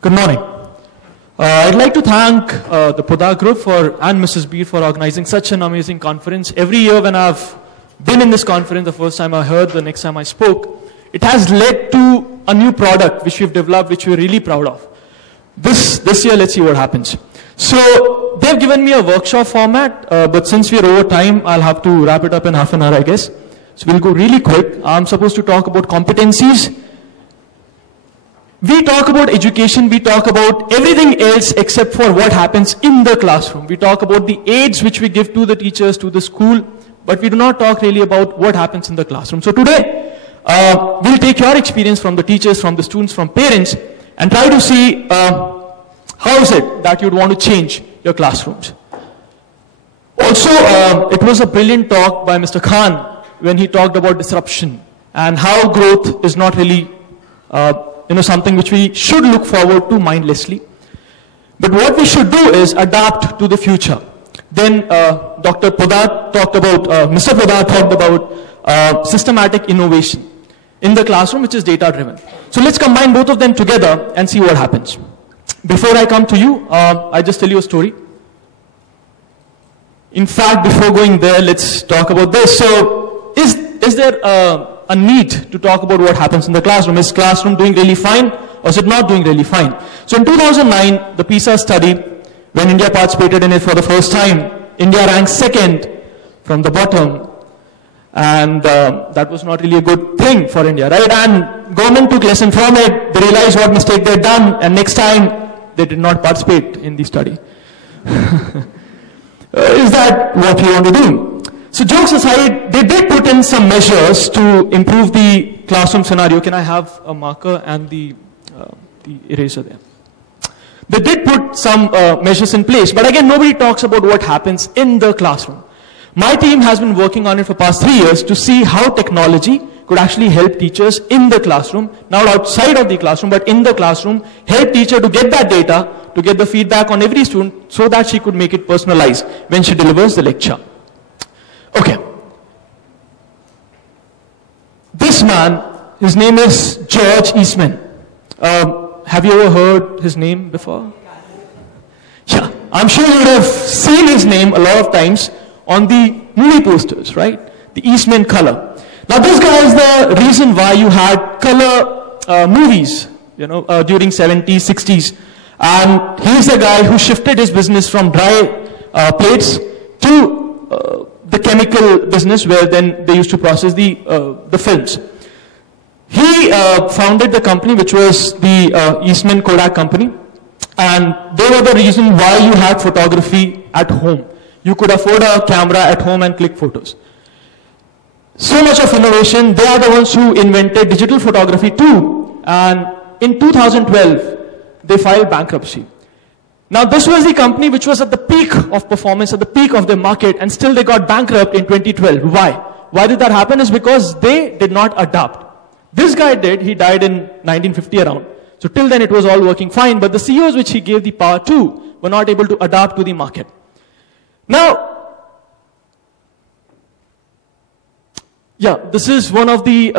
Good morning. I'd like to thank the Poddar Group and Mrs. Beer for organizing such an amazing conference. Every year when I've been in this conference, the first time I heard, the next time I spoke, it has led to a new product which we've developed, which we're really proud of. This year, let's see what happens. So they've given me a workshop format, but since we're over time, I'll have to wrap it up in half an hour, I guess. So we'll go really quick. I'm supposed to talk about competencies. We talk about education, we talk about everything else except for what happens in the classroom. We talk about the aids which we give to the teachers, to the school, but we do not talk really about what happens in the classroom. So today, we'll take your experience from the teachers, from the students, from parents, and try to see how is it that you'd want to change your classrooms. Also, it was a brilliant talk by Mr. Khan when he talked about disruption and how growth is not really something which we should look forward to mindlessly. But what we should do is adapt to the future. Then Mr. Poddar talked about systematic innovation in the classroom, which is data-driven. So let's combine both of them together and see what happens. Before I come to you, I just tell you a story. In fact, before going there, let's talk about this. So is there a need to talk about what happens in the classroom? Is classroom doing really fine or is it not doing really fine? So in 2009, the PISA study, when India participated in it for the first time, India ranked second from the bottom. And that was not really a good thing for India, right? And government took lesson from it. They realized what mistake they'd done, and next time they did not participate in the study. Is that what we want to do? So jokes aside, they did put in some measures to improve the classroom scenario. Can I have a marker and the eraser there? They did put some measures in place, but again, nobody talks about what happens in the classroom. My team has been working on it for the past 3 years to see how technology could actually help teachers in the classroom, not outside of the classroom, but in the classroom, help teacher to get that data, to get the feedback on every student so that she could make it personalized when she delivers the lecture. Okay. This man, his name is George Eastman. Have you ever heard his name before? Yeah, I'm sure you would have seen his name a lot of times on the movie posters, right? The Eastman color. Now this guy is the reason why you had color movies, during 70s, 60s. And he's the guy who shifted his business from dry plates to the chemical business where then they used to process the films. He founded the company which was the Eastman Kodak company, and they were the reason why you had photography at home. You could afford a camera at home and click photos. So much of innovation. They are the ones who invented digital photography too, and in 2012 they filed bankruptcy. Now this was the company which was at the peak of performance, at the peak of the market, and still they got bankrupt in 2012. Why? Why did that happen? Is because they did not adapt. This guy did. He died in 1950 around. So till then it was all working fine, but the CEOs which he gave the power to were not able to adapt to the market. Now, yeah, this is one of the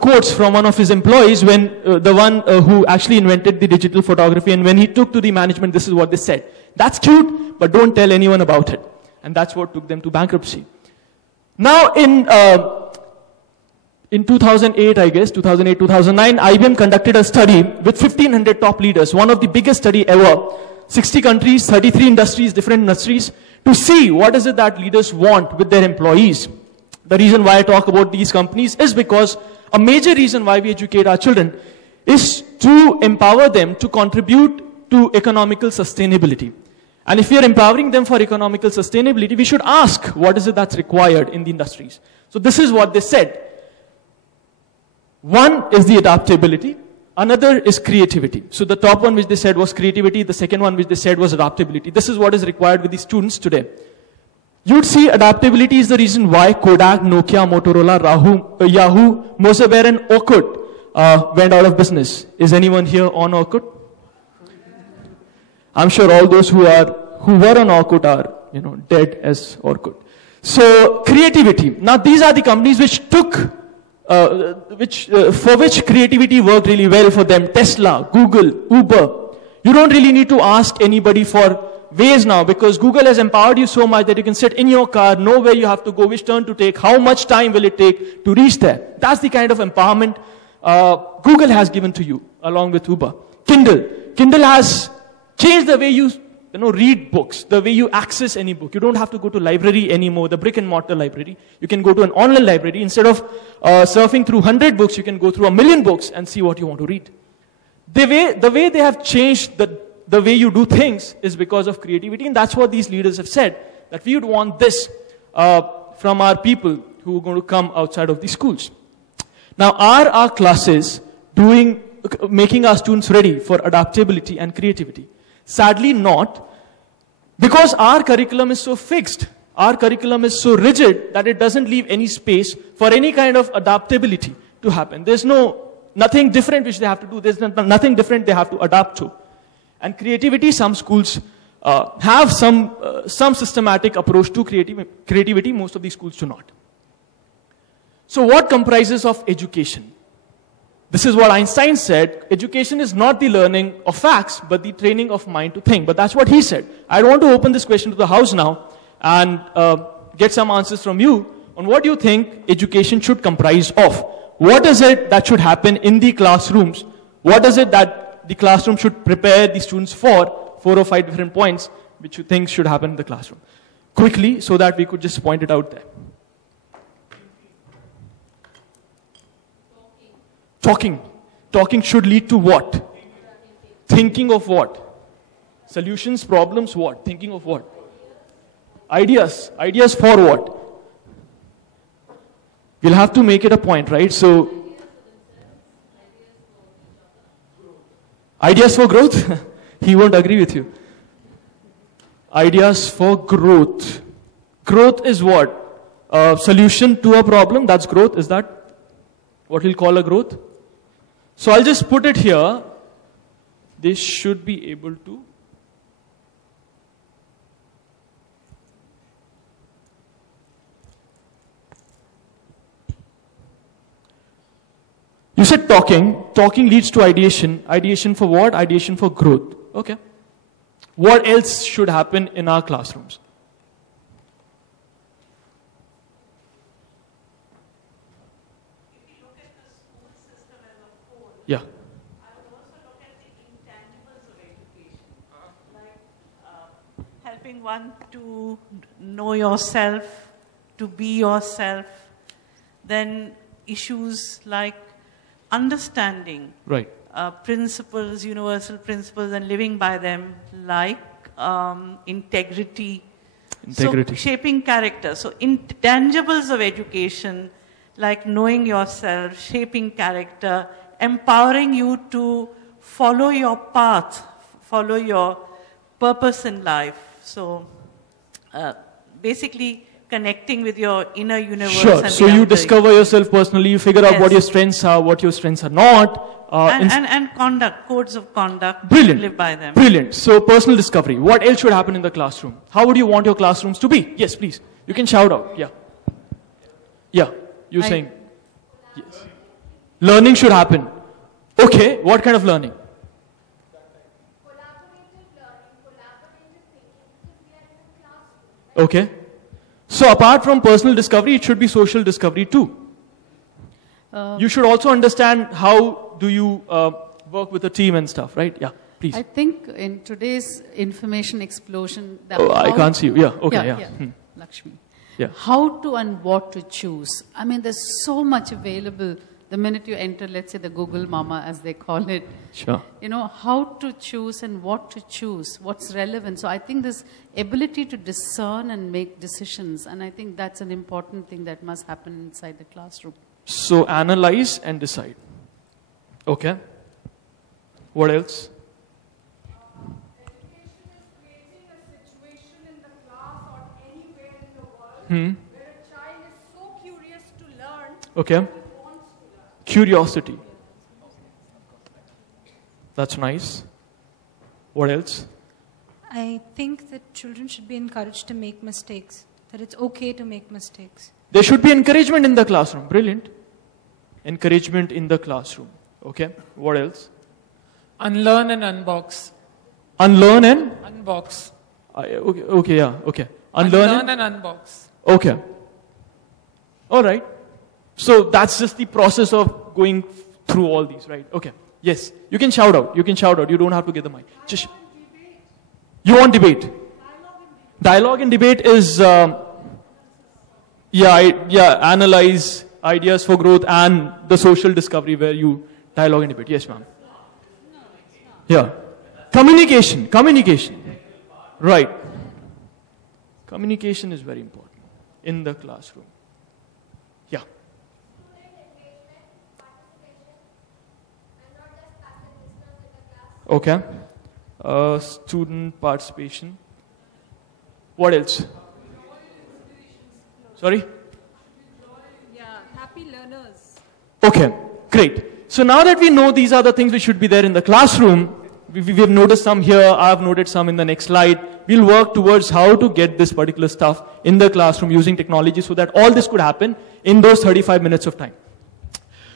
quotes from one of his employees when the one who actually invented the digital photography, and when he took to the management, this is what they said: "That's cute, but don't tell anyone about it." And that's what took them to bankruptcy. Now in 2008, I guess, 2008, 2009, IBM conducted a study with 1,500 top leaders, one of the biggest study ever. 60 countries, 33 industries, different industries, to see what is it that leaders want with their employees. The reason why I talk about these companies is because a major reason why we educate our children is to empower them to contribute to economical sustainability. And if we are empowering them for economical sustainability, we should ask what is it that's required in the industries. So this is what they said. One is the adaptability. Another is creativity. So the top one which they said was creativity. The second one which they said was adaptability. This is what is required with the students today. You'd see adaptability is the reason why Kodak, Nokia, Motorola, Yahoo, Mosebear and Orkut went out of business. Is anyone here on Orkut? I'm sure all those who were on Orkut are dead as Orkut. So creativity. Now these are the companies which took for which creativity worked really well for them. Tesla, Google, Uber. You don't really need to ask anybody for ways now because Google has empowered you so much that you can sit in your car, know where you have to go, which turn to take, how much time will it take to reach there. That's the kind of empowerment Google has given to you along with Uber. Kindle has changed the way you read books, the way you access any book. You don't have to go to library anymore, the brick and mortar library. You can go to an online library. Instead of surfing through 100 books, you can go through 1,000,000 books and see what you want to read. The way they have changed the way you do things is because of creativity, and that's what these leaders have said, that we would want this from our people who are going to come outside of these schools. Now, are our classes making our students ready for adaptability and creativity? Sadly not, because our curriculum is so fixed, our curriculum is so rigid that it doesn't leave any space for any kind of adaptability to happen. There's nothing different which they have to do. There's nothing different they have to adapt to. And creativity, some schools have some systematic approach to creativity. Most of these schools do not. So what comprises of education? This is what Einstein said. Education is not the learning of facts, but the training of mind to think. But that's what he said. I want to open this question to the house now and get some answers from you on what you think education should comprise of. What is it that should happen in the classrooms? What is it that the classroom should prepare the students for? 4 or 5 different points which you think should happen in the classroom. Quickly, so that we could just point it out there. Talking should lead to what? Thinking of what? Solutions, problems, what? Thinking of what? Ideas. Ideas for what? We'll have to make it a point, right? So, ideas for growth? He won't agree with you. Ideas for growth. Growth is what? A solution to a problem. That's growth. Is that what we'll call a growth? So I'll just put it here. They should be able to. You said talking. Talking leads to ideation. Ideation for what? Ideation for growth. Okay. What else should happen in our classrooms? Yeah. I would also look at the intangibles of education, like helping one to know yourself, to be yourself. Then issues like understanding Right. Principles, universal principles, and living by them, like integrity. So shaping character. So intangibles of education, like knowing yourself, shaping character, empowering you to follow your path, follow your purpose in life. So basically connecting with your inner universe. Sure. So you discover yourself personally, you figure out what your strengths are, what your strengths are not. And conduct, codes of conduct. Brilliant. Live by them. Brilliant. So personal discovery. What else should happen in the classroom? How would you want your classrooms to be? Yes, please. You can shout out. Yeah. Yeah. You're saying. Yes. Learning should happen. Okay. What kind of learning? Okay. So apart from personal discovery, it should be social discovery too. You should also understand how do you work with a team and stuff, right? Yeah, please. I think in today's information explosion... I can't see you. Yeah, okay, yeah. Lakshmi. Yeah. How to and what to choose. I mean, there's so much available the minute you enter, let's say, the Google Mama, as they call it. Sure. You know, how to choose and what to choose, what's relevant. So I think this ability to discern and make decisions, and I think that's an important thing that must happen inside the classroom. So analyze and decide. Okay. What else? Education is creating a situation in the class or anywhere in the world where a child is so curious to learn. Okay. He wants to learn. Curiosity. That's nice. What else? I think that children should be encouraged to make mistakes, that it's okay to make mistakes. There should be encouragement in the classroom. Brilliant. encouragement in the classroom. Okay, what else? Unlearn and unbox. Unlearn and? Unbox. Okay, yeah, okay. Unlearn and unbox. Okay. All right. So that's just the process of going through all these, right? Okay. Yes. You can shout out. You can shout out. You don't have to get the mic. Just. You want debate? Dialogue and debate is, analyze ideas for growth and the social discovery where you dialogue and debate. Yes, ma'am. Yeah. Communication. Right. Communication is very important in the classroom. Yeah. Okay. Student participation. What else? Sorry? Yeah, happy learners. Okay, great. So now that we know these are the things which should be there in the classroom, we've noticed some here, I've noted some in the next slide. We'll work towards how to get this particular stuff in the classroom using technology so that all this could happen in those 35 minutes of time.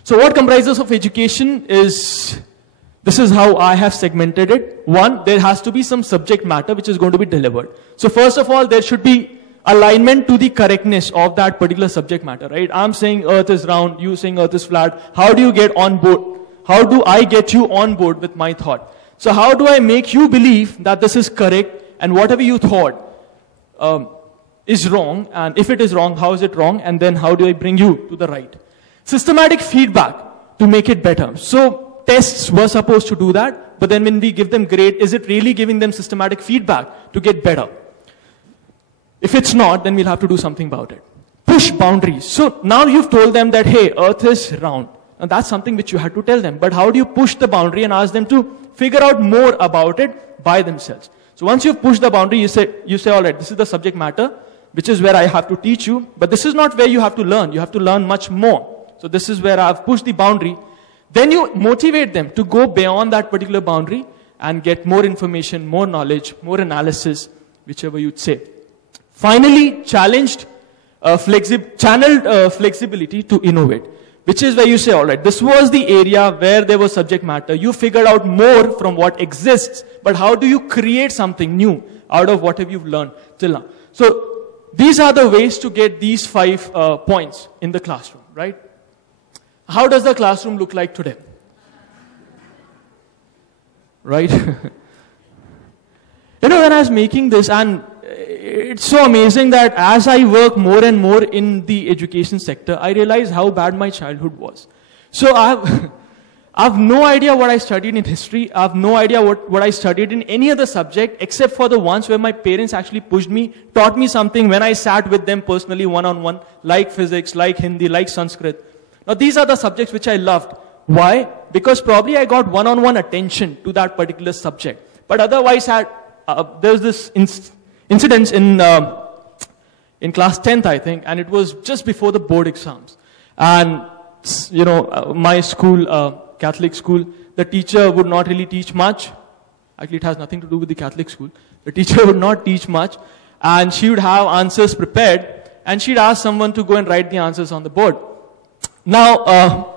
So what comprises of education is, this is how I have segmented it. One, there has to be some subject matter which is going to be delivered. So first of all, there should be alignment to the correctness of that particular subject matter, right? I'm saying earth is round, you saying earth is flat. How do you get on board? How do I get you on board with my thought? So how do I make you believe that this is correct and whatever you thought is wrong, and if it is wrong, how is it wrong, and then how do I bring you to the right? Systematic feedback to make it better. So tests were supposed to do that, but then when we give them grade, is it really giving them systematic feedback to get better? If it's not, then we'll have to do something about it. Push boundaries. So now you've told them that, hey, earth is round. And that's something which you had to tell them. But how do you push the boundary and ask them to figure out more about it by themselves? So once you've pushed the boundary, you say, all right, this is the subject matter, which is where I have to teach you. But this is not where you have to learn. You have to learn much more. So this is where I've pushed the boundary. Then you motivate them to go beyond that particular boundary and get more information, more knowledge, more analysis, whichever you'd say. Finally, channeled flexibility to innovate, which is where you say, all right, this was the area where there was subject matter. You figured out more from what exists, but how do you create something new out of whatever you've learned till now? So these are the ways to get these 5 points in the classroom, right? How does the classroom look like today? Right? When I was making this, and it's so amazing that as I work more and more in the education sector, I realize how bad my childhood was. So I've no idea what I studied in history. I have no idea what I studied in any other subject except for the ones where my parents actually pushed me, taught me something when I sat with them personally one-on-one, like physics, like Hindi, like Sanskrit. Now these are the subjects which I loved. Why? Because probably I got one-on-one attention to that particular subject. But otherwise, there's this incident in class 10th, I think, and it was just before the board exams. And, my school, Catholic school, the teacher would not really teach much. Actually, it has nothing to do with the Catholic school. The teacher would not teach much, and she would have answers prepared, and she'd ask someone to go and write the answers on the board. Now,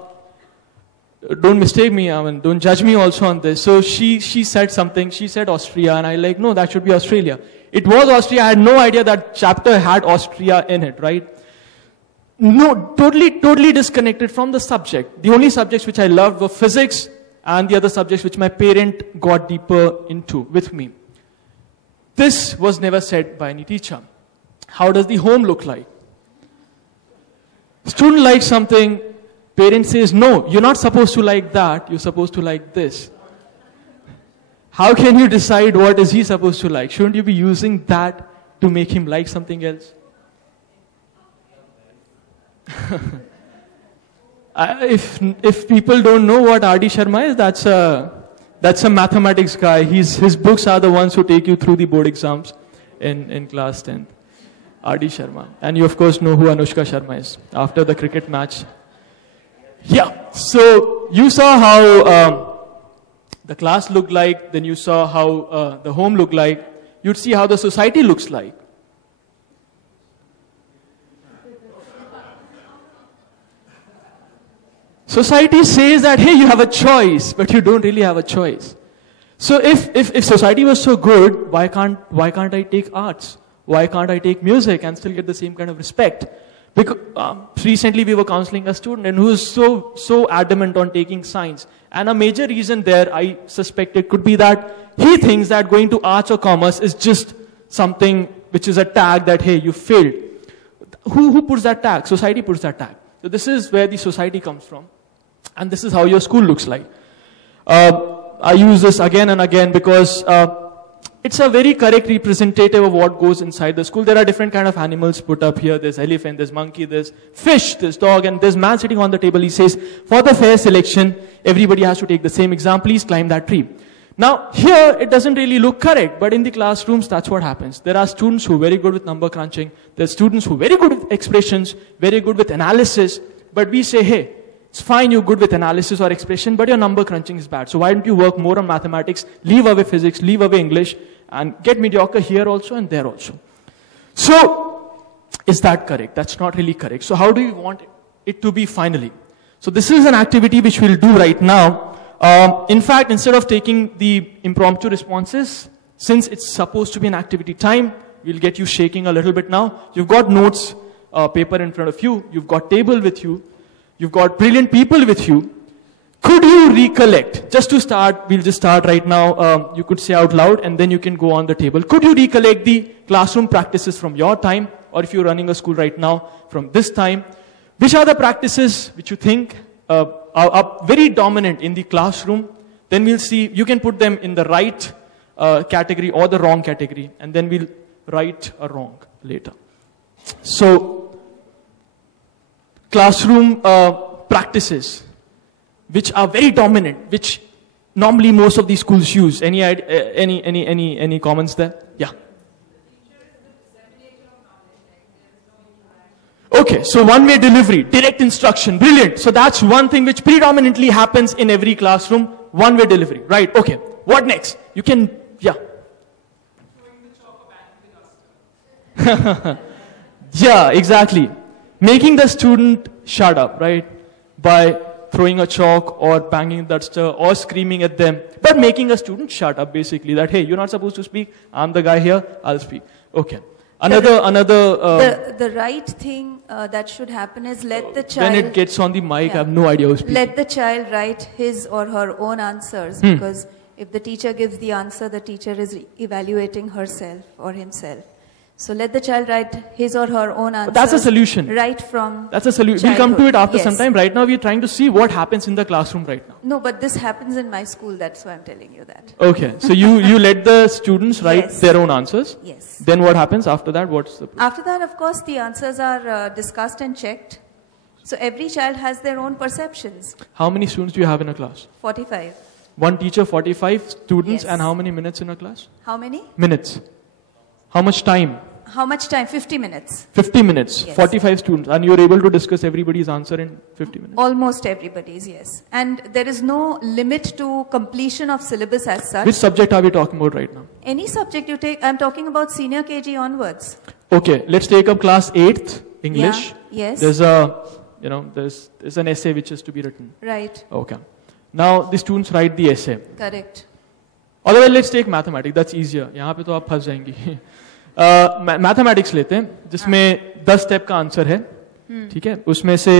don't mistake me, don't judge me also on this. So she said something, she said Austria, and I like, no, that should be Australia. It was Austria, I had no idea that chapter had Austria in it, right? No, totally disconnected from the subject. The only subjects which I loved were physics and the other subjects which my parent got deeper into with me. This was never said by any teacher. How does the home look like? Student likes something, parent says, no, you're not supposed to like that, you're supposed to like this. How can you decide what is he supposed to like? Shouldn't you be using that to make him like something else? If people don't know what R.D. Sharma is, that's a mathematics guy. His books are the ones who take you through the board exams in class 10th. R.D. Sharma. And you of course know who Anushka Sharma is after the cricket match. Yeah, so you saw how the class looked like, then you saw how the home looked like. You'd see how the society looks like. Society says that, hey, you have a choice, but you don't really have a choice. So if society was so good, why can't I take arts? Why can't I take music and still get the same kind of respect? Because recently we were counseling a student and who is so adamant on taking science. And a major reason there, I suspect it could be that he thinks that going to arts or commerce is just something which is a tag that, hey, you failed. Who puts that tag? Society puts that tag. So this is where the society comes from. And this is how your school looks like. I use this again and again because it's a very correct representative of what goes inside the school. There are different kind of animals put up here. There's elephant, there's monkey, there's fish, there's dog, and there's man sitting on the table. He says, for the fair selection, everybody has to take the same exam. Please climb that tree. Now, here, it doesn't really look correct, but in the classrooms, that's what happens. There are students who are very good with number crunching. There's students who are very good with expressions, very good with analysis. But we say, hey, it's fine, you're good with analysis or expression, but your number crunching is bad. So why don't you work more on mathematics, leave away physics, leave away English, and get mediocre here also and there also. So, is that correct? That's not really correct. So how do you want it to be finally? So this is an activity which we'll do right now. In fact, instead of taking the impromptu responses, since it's supposed to be an activity time, we'll get you shaking a little bit now. You've got notes, paper in front of you. You've got table with you. You've got brilliant people with you. Could you recollect? Just to start, we'll just start right now. You could say out loud and then you can go on the table. Could you recollect the classroom practices from your time? Or if you're running a school right now, from this time? Which are the practices which you think are very dominant in the classroom? Then we'll see, you can put them in the right category or the wrong category. And then we'll right or wrong later. So, classroom practices which are very dominant, which normally most of these schools use. Any comments there? Yeah. Okay, so one-way delivery, direct instruction, brilliant. So that's one thing which predominantly happens in every classroom, one-way delivery, right? Okay, what next? You can, yeah. Yeah, exactly. Making the student shut up, right? By throwing a chalk or banging the duster or screaming at them, but making a student shut up basically that, hey, you're not supposed to speak, I'm the guy here, I'll speak. Okay. The right thing that should happen is let the child... When it gets on the mic, I have no idea who's speaking. Let the child write his or her own answers because if the teacher gives the answer, the teacher is evaluating herself or himself. So let the child write his or her own answer. That's a solution. Right from That's a solution. We'll come to it after some time. Right now, we're trying to see what happens in the classroom right now. No, but this happens in my school. That's why I'm telling you that. Okay. So you let the students write their own answers. Yes. Then what happens after that? What's the process? After that, of course, the answers are discussed and checked. So every child has their own perceptions. How many students do you have in a class? 45. One teacher, 45 students, Yes. and how many minutes in a class? How many? Minutes. How much time? How much time? 50 minutes. 50 minutes. Yes. 45 students. And you're able to discuss everybody's answer in 50 minutes? Almost everybody's, yes. And there is no limit to completion of syllabus as such. Which subject are we talking about right now? Any subject you take, I'm talking about senior KG onwards. Okay, let's take up class 8th, English. Yeah. Yes. There's there's an essay which is to be written. Right. Okay. Now the students write the essay. Correct. Otherwise, let's take mathematics. That's easier. यहाँ पे तो आप फंस जाएंगी. Mathematics लेते हैं, जिसमें 10 step का आंसर है. ठीक है? उसमें से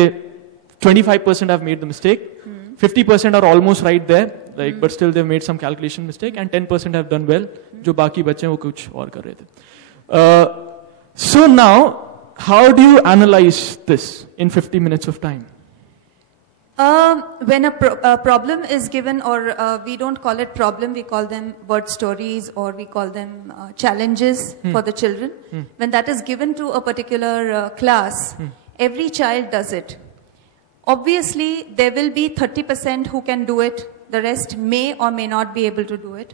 25% have made the mistake. 50% are almost right there, like but still they've made some calculation mistake, and 10% have done well. जो बाकी बच्चे हैं वो कुछ और कर रहे थे. So now, how do you analyze this in 50 minutes of time? When a problem is given, or we don't call it problem, we call them word stories, or we call them challenges for the children. When that is given to a particular class, every child does it. Obviously, there will be 30% who can do it. The rest may or may not be able to do it.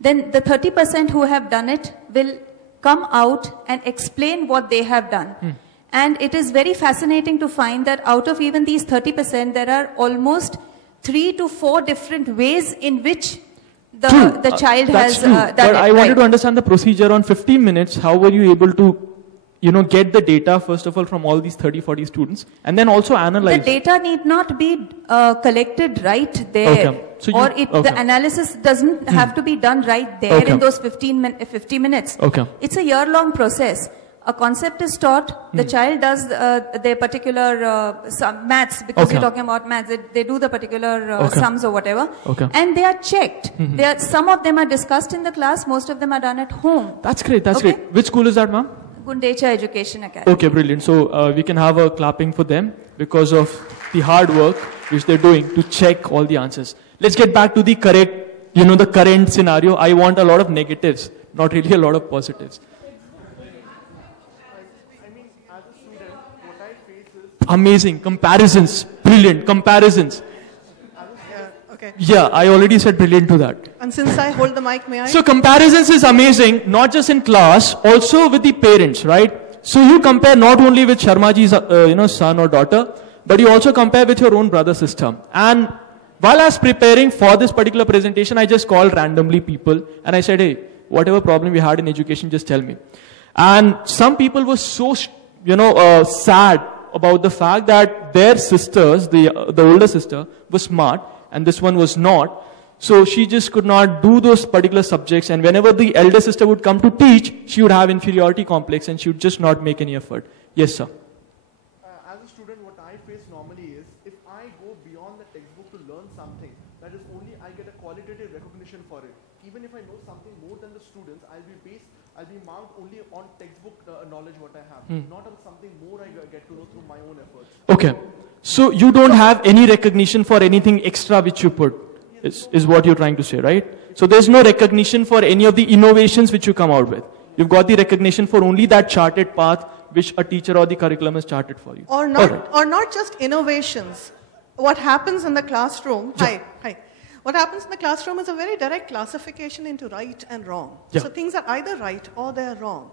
Then the 30% who have done it will come out and explain what they have done. And it is very fascinating to find that out of even these 30%, there are almost 3 to 4 different ways in which the child has done done it. But I wanted right. to understand the procedure on 15 minutes. How were you able to get the data, first of all, from all these 30, 40 students, and then also analyze. The data need not be collected right there. Okay. So the analysis doesn't have to be done right there in those 50 minutes. Okay. It's a year-long process. A concept is taught, the child does their particular maths, because you're talking about maths, they do the particular sums or whatever, and they are checked. Some of them are discussed in the class, most of them are done at home. That's great, that's great. Which school is that, ma'am? Gundecha Education Academy. Okay, brilliant. So we can have a clapping for them because of the hard work which they're doing to check all the answers. Let's get back to the correct, the current scenario. I want a lot of negatives, not really a lot of positives. Amazing. Comparisons. Brilliant. Comparisons. Yeah, I already said brilliant to that. And since I hold the mic, may I? So comparisons is amazing, not just in class, also with the parents, right? So you compare not only with Sharmaji's, son or daughter, but you also compare with your own brother, sister. And while I was preparing for this particular presentation, I just called randomly people and I said, hey, whatever problem you had in education, just tell me. And some people were so, sad about the fact that their sisters, the older sister, was smart and this one was not. So she just could not do those particular subjects, and whenever the elder sister would come to teach, she would have inferiority complex and she would just not make any effort. Yes, sir. As a student, what I face normally is, if I go beyond the textbook to learn something, that is only I get a qualitative recognition for it. Even if I know something more than the students, I'll be marked only on textbook knowledge what I have, not on something more I get to know through my own efforts. Okay. So you don't have any recognition for anything extra which you put, is what you're trying to say, right? So there's no recognition for any of the innovations which you come out with. You've got the recognition for only that charted path which a teacher or the curriculum has charted for you. Or not just innovations. What happens in the classroom, what happens in the classroom is a very direct classification into right and wrong. So things are either right or they're wrong.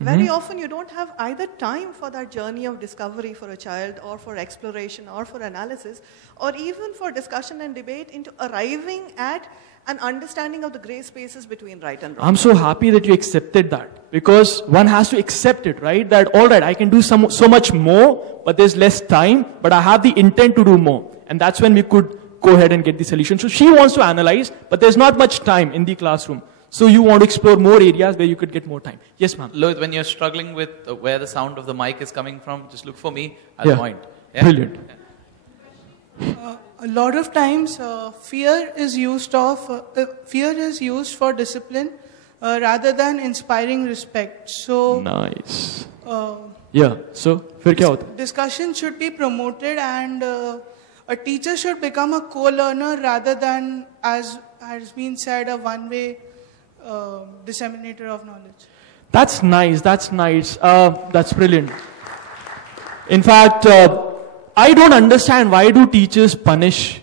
Very often you don't have either time for that journey of discovery for a child, or for exploration, or for analysis, or even for discussion and debate into arriving at an understanding of the grey spaces between right and wrong. I'm so happy that you accepted that, because one has to accept it, right? That alright, I can do so much more, but there's less time, but I have the intent to do more. And that's when we could go ahead and get the solution. So she wants to analyze, but there's not much time in the classroom. So you want to explore more areas where you could get more time. Yes, ma'am. Lohit, when you're struggling with where the sound of the mic is coming from, just look for me. I'll point. Yeah? Brilliant. A lot of times, fear is used for discipline rather than inspiring respect. So nice. So फिर क्या होता है? Discussion should be promoted, and a teacher should become a co-learner rather than, as has been said, a one-way disseminator of knowledge. That's nice. That's nice. That's brilliant. In fact, I don't understand why do teachers punish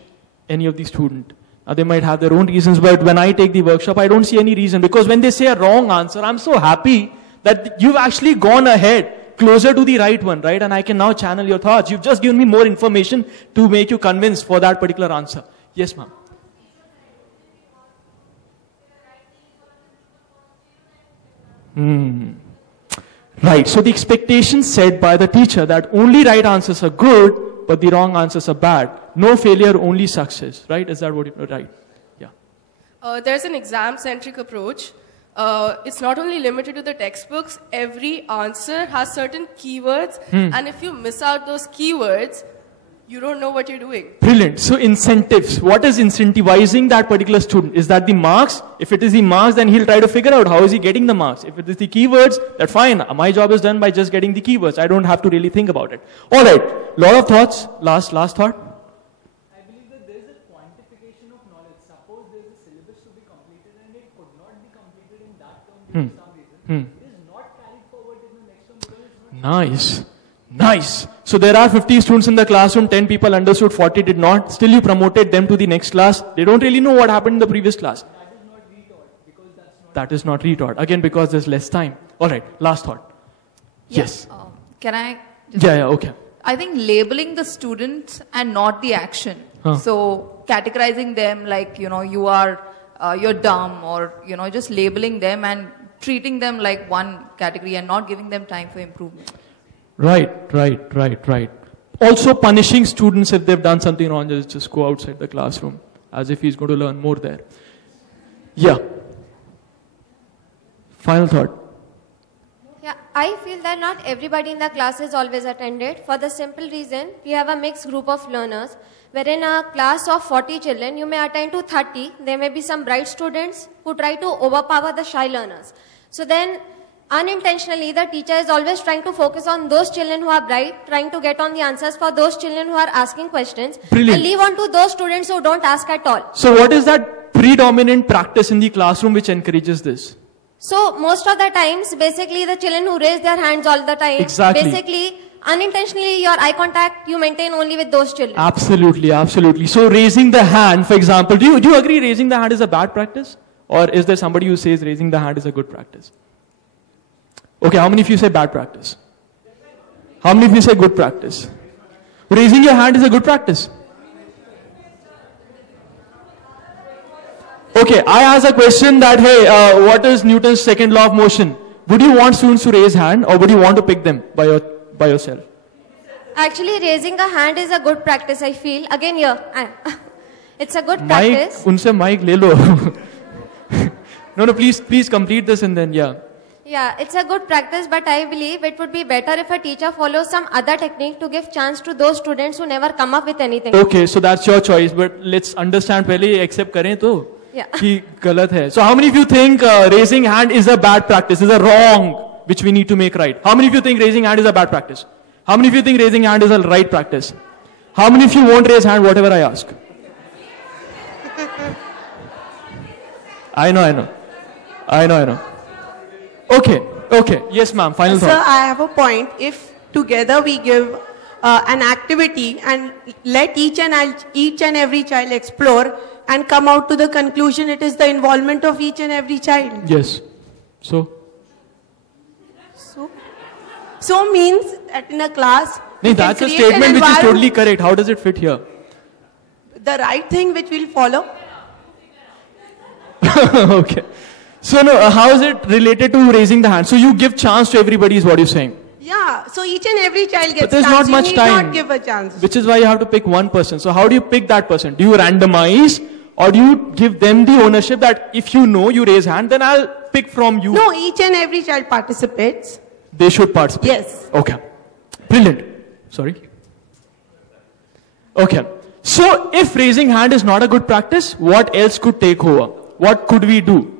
any of the student. They might have their own reasons, but when I take the workshop, I don't see any reason, because when they say a wrong answer, I'm so happy that you've actually gone ahead closer to the right one, right? And I can now channel your thoughts. You've just given me more information to make you convinced for that particular answer. Yes, ma'am. Right, so the expectation set by the teacher that only right answers are good, but the wrong answers are bad. No failure, only success, right? Is that what you're right? Yeah. There's an exam-centric approach. It's not only limited to the textbooks. Every answer has certain keywords, and if you miss out those keywords, you don't know what you're doing. Brilliant. So incentives. What is incentivizing that particular student? Is that the marks? If it is the marks, then he'll try to figure out how is he getting the marks. If it is the keywords, that's fine. My job is done by just getting the keywords. I don't have to really think about it. All right. Lot of thoughts. Last thought. I believe that there is a quantification of knowledge. Suppose there is a syllabus to be completed and it could not be completed in that term for some reason. It is not carried forward in the next term because it's not. Nice. So there are 50 students in the classroom, 10 people understood, 40 did not. Still you promoted them to the next class. They don't really know what happened in the previous class. That is not retaught because that's not... That is not retaught. Again, because there's less time. Alright, last thought. Yes. Can I? Okay. I think labeling the students and not the action. So categorizing them like, you are, you're dumb, or, just labeling them and treating them like one category and not giving them time for improvement. Right. Also punishing students if they've done something wrong, just go outside the classroom as if he's going to learn more there. Yeah. Final thought. Yeah, I feel that not everybody in the class is always attended for the simple reason we have a mixed group of learners. Where in a class of 40 children, you may attend to 30. There may be some bright students who try to overpower the shy learners. So then, unintentionally, the teacher is always trying to focus on those children who are bright, trying to get on the answers for those children who are asking questions. Brilliant. And leave on to those students who don't ask at all. So what is that predominant practice in the classroom which encourages this? So most of the times, basically the children who raise their hands all the time, Exactly. basically unintentionally your eye contact you maintain only with those children. Absolutely. So raising the hand, for example, do you agree raising the hand is a bad practice? Or is there somebody who says raising the hand is a good practice? Okay, how many of you say bad practice? How many of you say good practice? Raising your hand is a good practice. Okay, I asked a question that, hey, what is Newton's second law of motion? Would you want students to raise hand or would you want to pick them by yourself? Actually, raising a hand is a good practice, I feel. Again, it's a good practice. Unse mic le lo. No, please complete this and then, yeah. Yeah, it's a good practice, but I believe it would be better if a teacher follows some other technique to give chance to those students who never come up with anything. Okay, so that's your choice, but let's understand pehle accept kare to. Yeah. Ki galat hai. So how many of you think raising hand is a bad practice, is a wrong which we need to make right? How many of you think raising hand is a bad practice? How many of you think raising hand is a right practice? How many of you won't raise hand whatever I ask? I know. Okay. Yes, ma'am. Final thought. Sir, I have a point. If together we give an activity and let each and every child explore and come out to the conclusion, it is the involvement of each and every child. Yes. So means that in a class, No, that's a statement which is totally correct. How does it fit here? The right thing which we'll follow. Okay. So no, how is it related to raising the hand? So you give chance to everybody is what you're saying. Yeah, so each and every child gets But there's chance. not much you need time. not give a chance. Which is why you have to pick one person. So how do you pick that person? Do you randomize or do you give them the ownership that if you know you raise hand, then I'll pick from you? No, each and every child participates. They should participate. Yes. Okay. Brilliant. Sorry. Okay. So if raising hand is not a good practice, what else could take over? What could we do?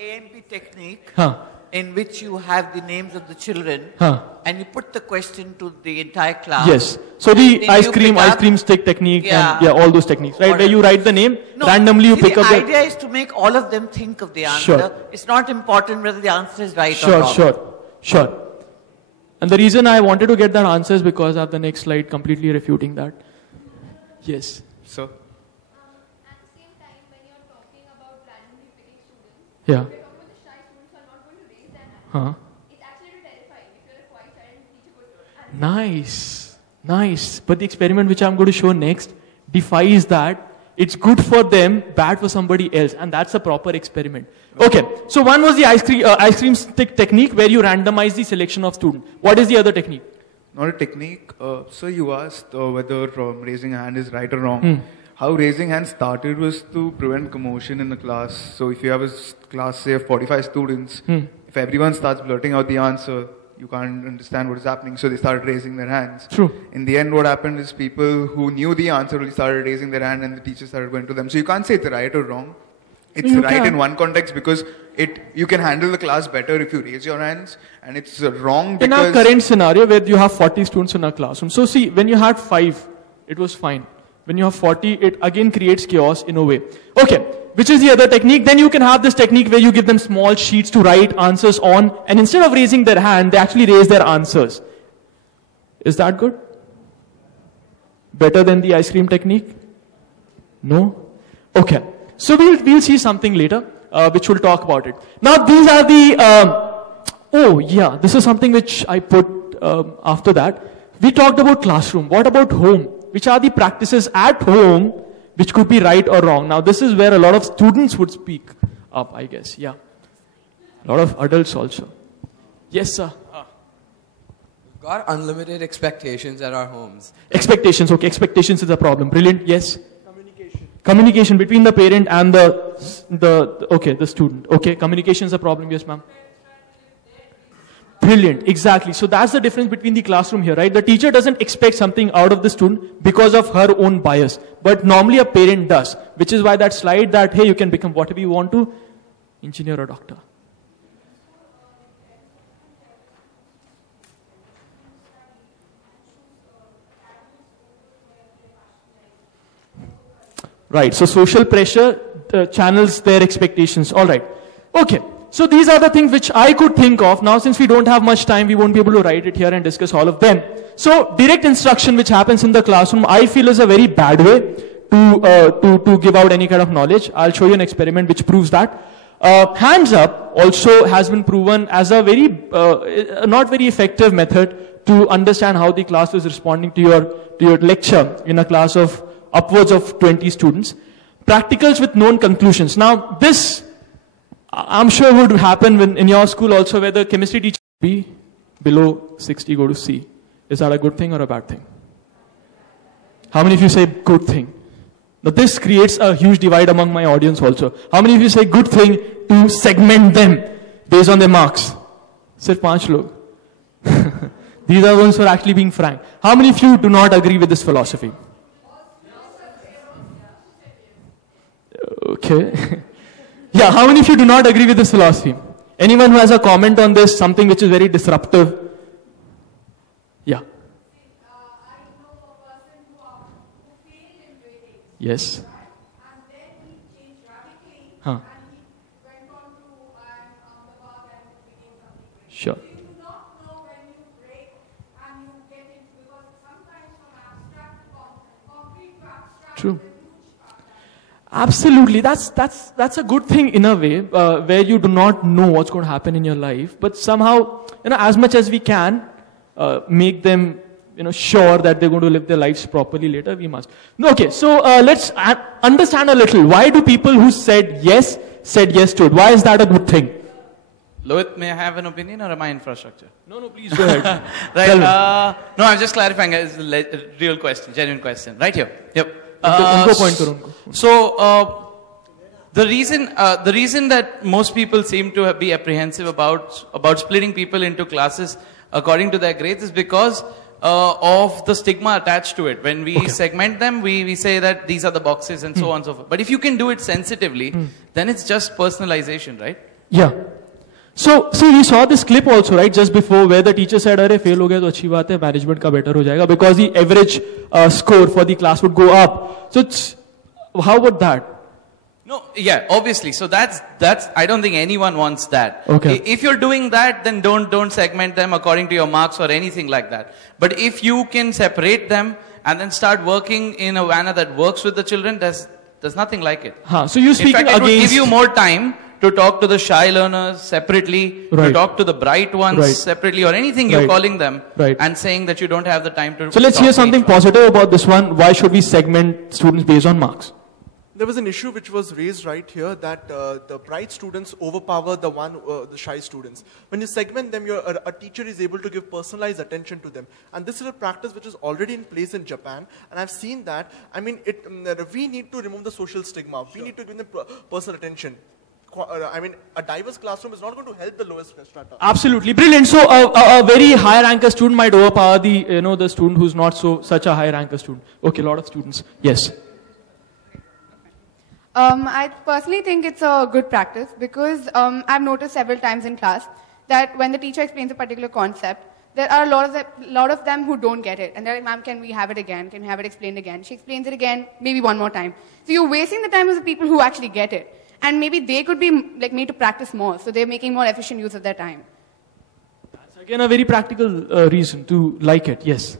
AMP technique, Huh. in which you have the names of the children, Huh. and you put the question to the entire class. Yes. So the Then ice you cream pick up- stick technique Yeah. and all those techniques, right? Whatever. Where you write the name, No, randomly you see, pick up the the... idea is to make all of them think of the answer. Sure. It's not important whether the answer is right or wrong. Sure. And the reason I wanted to get that answer is because I have the next slide completely refuting that. Yes. So, Yeah. Huh. Nice. But the experiment which I'm going to show next defies that. It's good for them, bad for somebody else. And that's a proper experiment. Okay. So one was the ice cream stick technique where you randomize the selection of students. What is the other technique? not a technique. So you asked whether raising a hand is right or wrong. How raising hand started was to prevent commotion in the class. So if you have a class, say, of 45 students, if everyone starts blurting out the answer, you can't understand what is happening. So they started raising their hands. True. In the end, what happened is people who knew the answer really started raising their hand and the teacher started going to them. So you can't say it's right or wrong. It's You right can. in one context because you can handle the class better if you raise your hands, and it's wrong In our because current scenario where you have 40 students in a classroom. So see, when you had 5, it was fine. When you have 40, it again creates chaos in a way. Okay, which is the other technique? Then you can have this technique where you give them small sheets to write answers on, and instead of raising their hand, they actually raise their answers. Is that good? Better than the ice cream technique? No? Okay. So we'll see something later, which will talk about it. Now these are the, this is something which I put after that. We talked about classroom. What about home? Which are the practices at home which could be right or wrong. Now, this is where a lot of students would speak up, I guess. Yeah. A lot of adults also. Yes, sir. We've got unlimited expectations at our homes. Expectations. Okay, expectations is a problem. Brilliant. Yes. Communication between the parent and the student. Okay, communication is a problem. Yes, ma'am. Brilliant. Exactly. So that's the difference between the classroom here, right? The teacher doesn't expect something out of the student because of her own bias, but normally a parent does, which is why that slide that, hey, you can become whatever you want to, engineer or doctor. Right, so social pressure channels their expectations. All right. Okay, so these are the things which I could think of. Now, since we don't have much time, we won't be able to write it here and discuss all of them. So, direct instruction which happens in the classroom, I feel is a very bad way to give out any kind of knowledge. I'll show you an experiment which proves that. Hands up also has been proven as a very, not very effective method to understand how the class is responding to your lecture in a class of upwards of 20 students. Practicals with known conclusions. Now, this, I'm sure would happen in your school also, where the chemistry teacher be below 60 go to C. Is that a good thing or a bad thing? How many of you say good thing? Now, this creates a huge divide among my audience also. How many of you say good thing to segment them based on their marks? Sirf 5 log. These are the ones who are actually being frank. How many of you do not agree with this philosophy? Okay. Yeah, how many of you do not agree with this philosophy? Anyone who has a comment on this, something which is very disruptive? Yeah. Yes. Huh. Sure. True. Absolutely, that's a good thing in a way, where you do not know what's going to happen in your life, but somehow, as much as we can, make them, sure that they're going to live their lives properly later, we must. Okay, so let's understand a little. Why do people who said yes to it? Why is that a good thing? Lohit, may I have an opinion or am I infrastructure? No, please go ahead. Right, no, I'm just clarifying, it's a real question, genuine question. Right here, yep. So, the reason that most people seem to be apprehensive about splitting people into classes according to their grades is because of the stigma attached to it. When we segment them, we say that these are the boxes and so on and so forth. But if you can do it sensitively, then it's just personalization, right? Yeah. So, see, we saw this clip also, right, just before, where the teacher said, "Arey, fail ho gaya to achhi baat hai, management ka better ho jayega," because the average score for the class would go up. So, how would that? No, yeah, obviously. So that's. I don't think anyone wants that. Okay. If you're doing that, then don't segment them according to your marks or anything like that. But if you can separate them and then start working in a manner that works with the children, there's nothing like it. So you speaking against? In fact, it would give you more time to talk to the shy learners separately, to talk to the bright ones separately, or anything you're calling them, and saying that you don't have the time to. So let's hear something positive about this one. Why should we segment students based on marks? There was an issue which was raised right here that the bright students overpower the shy students. When you segment them, a teacher is able to give personalized attention to them. And this is a practice which is already in place in Japan. And I've seen that. I mean, we need to remove the social stigma. We need to give them personal attention. I mean, a diverse classroom is not going to help the lowest strata. Absolutely, brilliant. So a very high ranker student might overpower the student who's not such a high ranker student. Okay, a lot of students. Yes. I personally think it's a good practice because I've noticed several times in class that when the teacher explains a particular concept, there are a lot of them who don't get it. And they're like, "Ma'am, can we have it again? Can we have it explained again?" She explains it again, maybe one more time. So you're wasting the time of the people who actually get it. And maybe they could be made to practice more. So they're making more efficient use of their time. That's again a very practical reason to like it. Yes.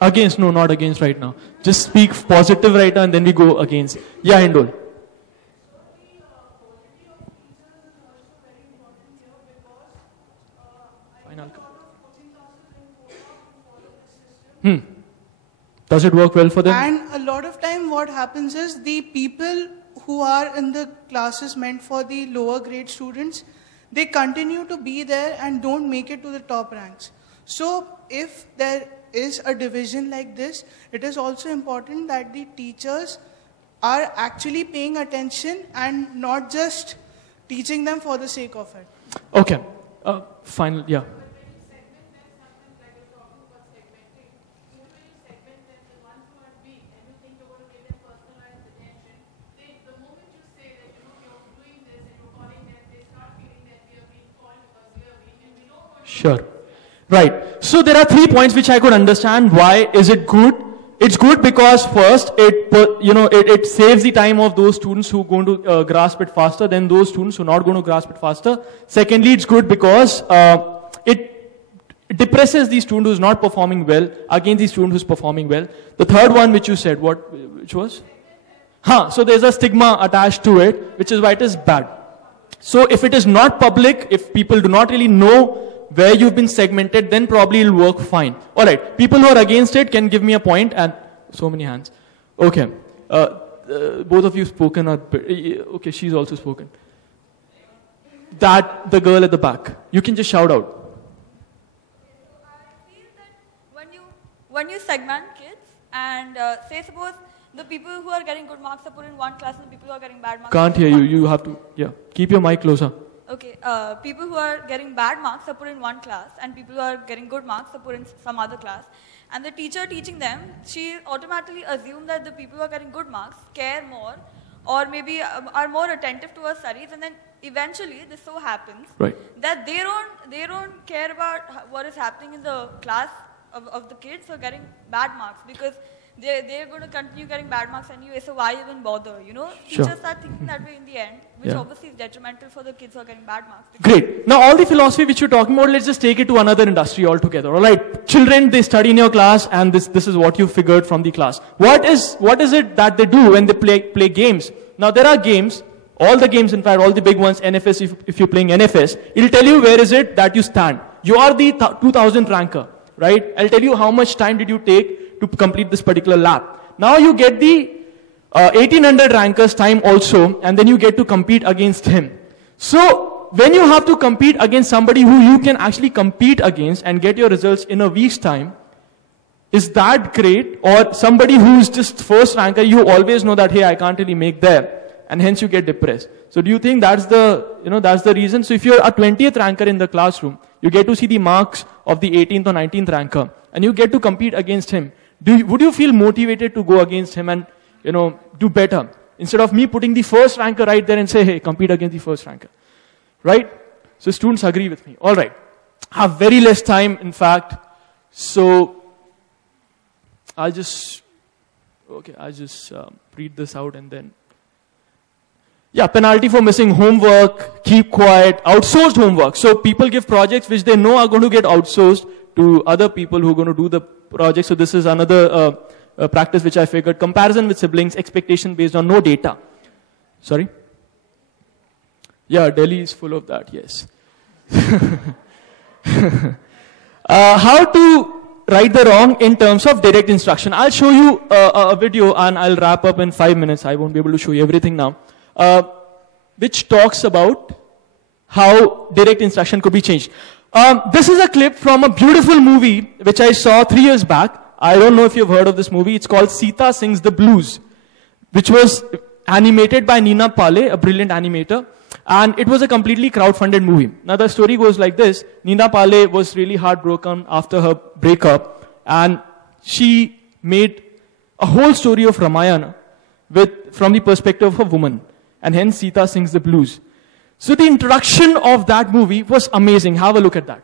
Against, no, not against right now. Just speak positive right now and then we go against. Yeah, Hindol. Final. Does it work well for them? And a lot of time time what happens is the people who are in the classes meant for the lower grade students, they continue to be there and don't make it to the top ranks. So if there is a division like this, it is also important that the teachers are actually paying attention and not just teaching them for the sake of it. Okay. Final, yeah. Sure. Right. So there are 3 points which I could understand. Why is it good? It's good because first, it saves the time of those students who are going to grasp it faster than those students who are not going to grasp it faster. Secondly, it's good because it depresses the student who's not performing well against the student who's performing well. The third one which you said, which was? So there's a stigma attached to it, which is why it is bad. So if it is not public, if people do not really know where you've been segmented, then probably it'll work fine. Alright, people who are against it can give me a point, and so many hands. Okay, both of you spoken, okay, she's also spoken. The girl at the back, you can just shout out. When you segment kids and say suppose the people who are getting good marks are put in one class and the people who are getting bad marks. Can't hear you, you have to, keep your mic closer. Okay, people who are getting bad marks are put in one class and people who are getting good marks are put in some other class. And the teacher teaching them, she automatically assumes that the people who are getting good marks care more or maybe are more attentive to her studies, and then eventually this so happens that they don't care about what is happening in the class of the kids who are getting bad marks, because they're going to continue getting bad marks anyway, so why even bother, Teachers start thinking that way in the end, which obviously is detrimental for the kids who are getting bad marks. Great. Now all the philosophy which you're talking about, let's just take it to another industry altogether. Alright, children, they study in your class and this is what you figured from the class. What is it that they do when they play games? Now there are games, all the games in fact, all the big ones, NFS, if you're playing NFS, it'll tell you where is it that you stand. You are the 2000 ranker, right? I'll tell you how much time did you take to complete this particular lap. Now you get the 1800 rankers time also, and then you get to compete against him. So when you have to compete against somebody who you can actually compete against and get your results in a week's time, is that great? Or somebody who's just first ranker, you always know that, hey, I can't really make there, and hence you get depressed. So do you think that's the reason? So if you're a 20th ranker in the classroom, you get to see the marks of the 18th or 19th ranker, and you get to compete against him. Would you feel motivated to go against him and, do better? Instead of me putting the first ranker right there and say, hey, compete against the first ranker. Right? So students agree with me. Alright. I have very less time, in fact. So, I'll just read this out and then. Yeah, penalty for missing homework, keep quiet, outsourced homework. So people give projects which they know are going to get outsourced to other people who are going to do the project. So this is another practice which I figured. Comparison with siblings, expectation based on no data. Sorry? Yeah, Delhi is full of that, yes. How to right the wrong in terms of direct instruction. I'll show you a video and I'll wrap up in 5 minutes. I won't be able to show you everything now. Which talks about how direct instruction could be changed. This is a clip from a beautiful movie which I saw 3 years back. I don't know if you've heard of this movie. It's called Sita Sings the Blues, which was animated by Nina Pale, a brilliant animator. And it was a completely crowd-funded movie. Now the story goes like this. Nina Pale was really heartbroken after her breakup, and she made a whole story of Ramayana from the perspective of a woman. And hence Sita Sings the Blues. So the introduction of that movie was amazing. Have a look at that.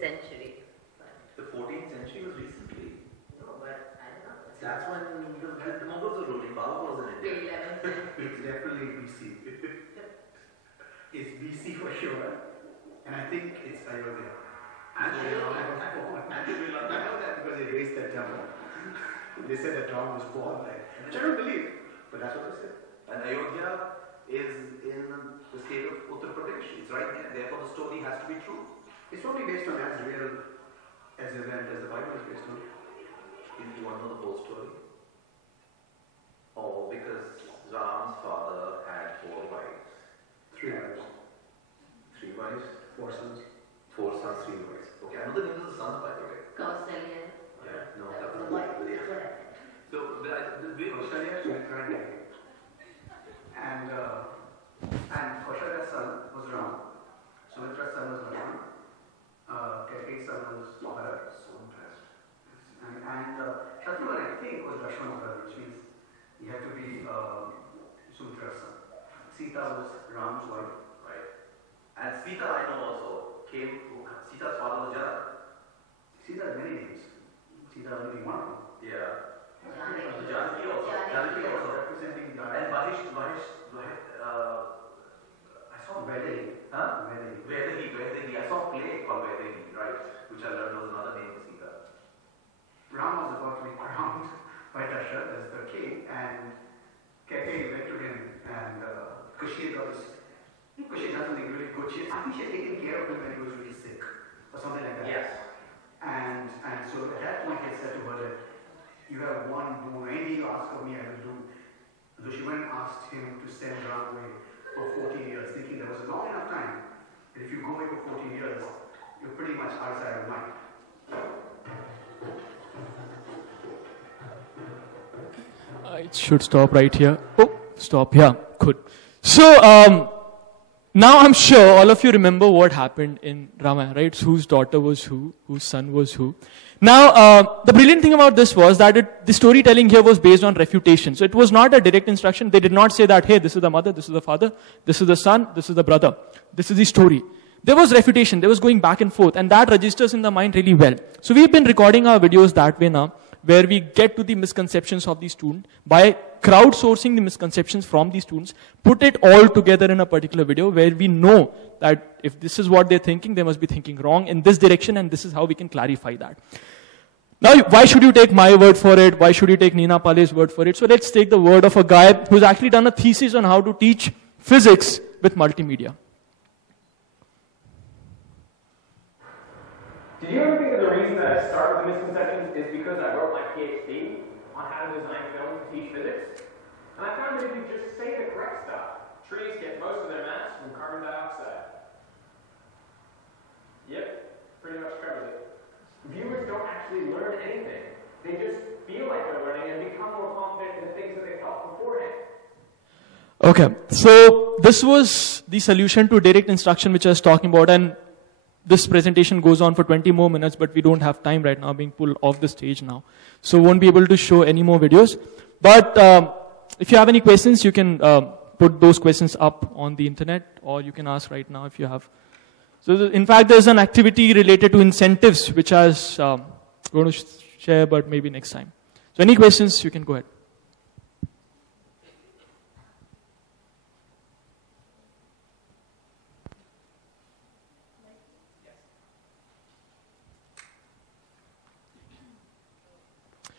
Century. The 14th century was recently. No, but I don't know. That's when the Mughals were ruling. Babur was in India. It's definitely BC. It's BC for sure. And I think it's Ayodhya. I know that because they raised that temple. They said that Ram was born there. Which I don't believe. But that's what they said. And Ayodhya is in the state of Uttar Pradesh. It's right there. Therefore, the story has to be true. It's probably based on as real as event as the Bible is based on. If you want to know the whole story. Oh, because Ram's father had 4 wives. 3 wives. 3 wives? 4 sons. 4 sons, 3 wives. Okay, I know the names of the sons, by the way. Kausalya. Yeah, no, that's the wife. So, the way Kausalya, Sumitra, and Kaushalya's son was Ram. Sumitra's son was Lakshman. Kaikeyi's son was Bharat. So impressed. And Shatrughan, I think, was Lakshman's brother, which means he had to be Sumitra's son. Sita was Ram's wife. Right. And Sita, I know also, Sita's father was Janaka. Sita had many names. Sita only being one of them. Yeah. Janaki also. Representing Janaki. And Mahesh, I saw Vaidehi. Huh? Vaidehi. I saw a play called Vaidehi, right? Which I learned was another name of Sita. Ram was about to be crowned by Dasharatha as the king, and Kaikeyi went to him, and because she had done something really good. I think she had taken care of him when he was really sick, or something like that. Yes. And so at that point he said to her that you have one boon, anything you ask of me I will do. So she went and asked him to send Ram away for 14 years, thinking there was a long enough time that if you go away for 14 years, you're pretty much outside of mind. It should stop right here. Oh, stop. Yeah, good. So, now I'm sure all of you remember what happened in Ramayana, right? Whose daughter was who, whose son was who. Now, the brilliant thing about this was that the storytelling here was based on refutation. So it was not a direct instruction. They did not say that, hey, this is the mother, this is the father, this is the son, this is the brother. This is the story. There was refutation. There was going back and forth. And that registers in the mind really well. So we've been recording our videos that way now, where we get to the misconceptions of the student by crowdsourcing the misconceptions from the students, put it all together in a particular video where we know that if this is what they're thinking, they must be thinking wrong in this direction, and this is how we can clarify that. Now, why should you take my word for it? Why should you take Nina Pale's word for it? So let's take the word of a guy who's actually done a thesis on how to teach physics with multimedia. Did you ever think that the reason that I start with the misconceptions is because I wrote my PhD on how to design film to teach physics? And I found that if you just say the correct stuff, trees get most of their mass from carbon dioxide. Yep, pretty much covers it. Viewers don't actually learn anything. They just feel like they're learning and become more confident in the things that they felt beforehand. Okay, so this was the solution to direct instruction which I was talking about, and this presentation goes on for 20 more minutes, but we don't have time right now, being pulled off the stage now. So won't be able to show any more videos. But if you have any questions, you can put those questions up on the internet, or you can ask right now if you have. So in fact, there's an activity related to incentives, which I was going to share, but maybe next time. So any questions, you can go ahead.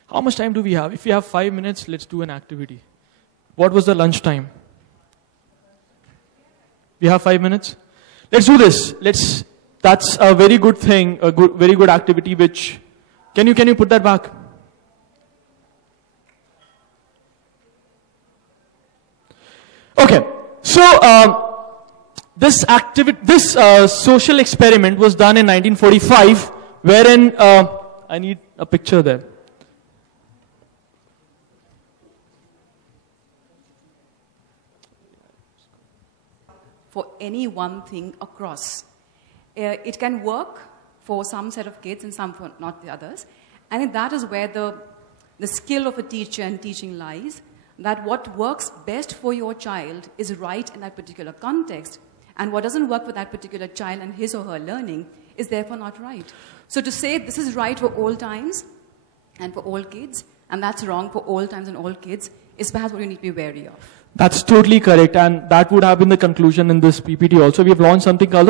How much time do we have? If we have 5 minutes, let's do an activity. What was the lunch time? We have 5 minutes? Let's do this. That's a very good thing, very good activity which, can you put that back? Okay. So, this social experiment was done in 1945, wherein, I need a picture there. For any one thing across. It can work for some set of kids and some for not the others. And that is where the skill of a teacher and teaching lies, that what works best for your child is right in that particular context, and what doesn't work for that particular child and his or her learning is therefore not right. So to say this is right for all times and for all kids, and that's wrong for all times and all kids, is perhaps what you need to be wary of. That's totally correct, and that would have been the conclusion in this PPT also. We have launched something called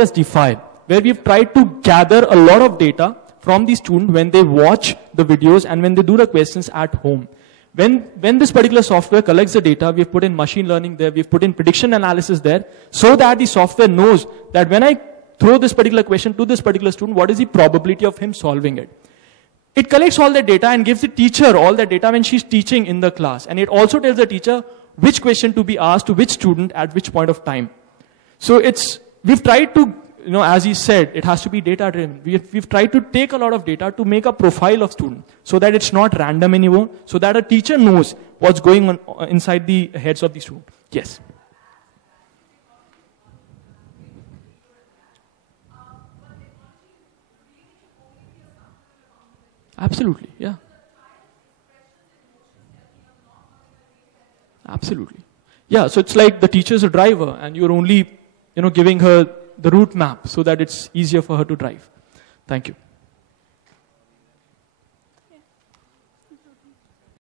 as DeFi, where we've tried to gather a lot of data from the student when they watch the videos and when they do the questions at home. When this particular software collects the data, we've put in machine learning there, we've put in prediction analysis there, so that the software knows that when I throw this particular question to this particular student, what is the probability of him solving it? It collects all that data and gives the teacher all that data when she's teaching in the class. And it also tells the teacher which question to be asked to which student at which point of time. So we've tried to, as he said, it has to be data driven. We've tried to take a lot of data to make a profile of student so that it's not random anymore, so that a teacher knows what's going on inside the heads of the student. Yes. Absolutely, yeah. Absolutely. Yeah, so it's like the teacher's a driver and you're only, giving her the route map so that it's easier for her to drive. Thank you.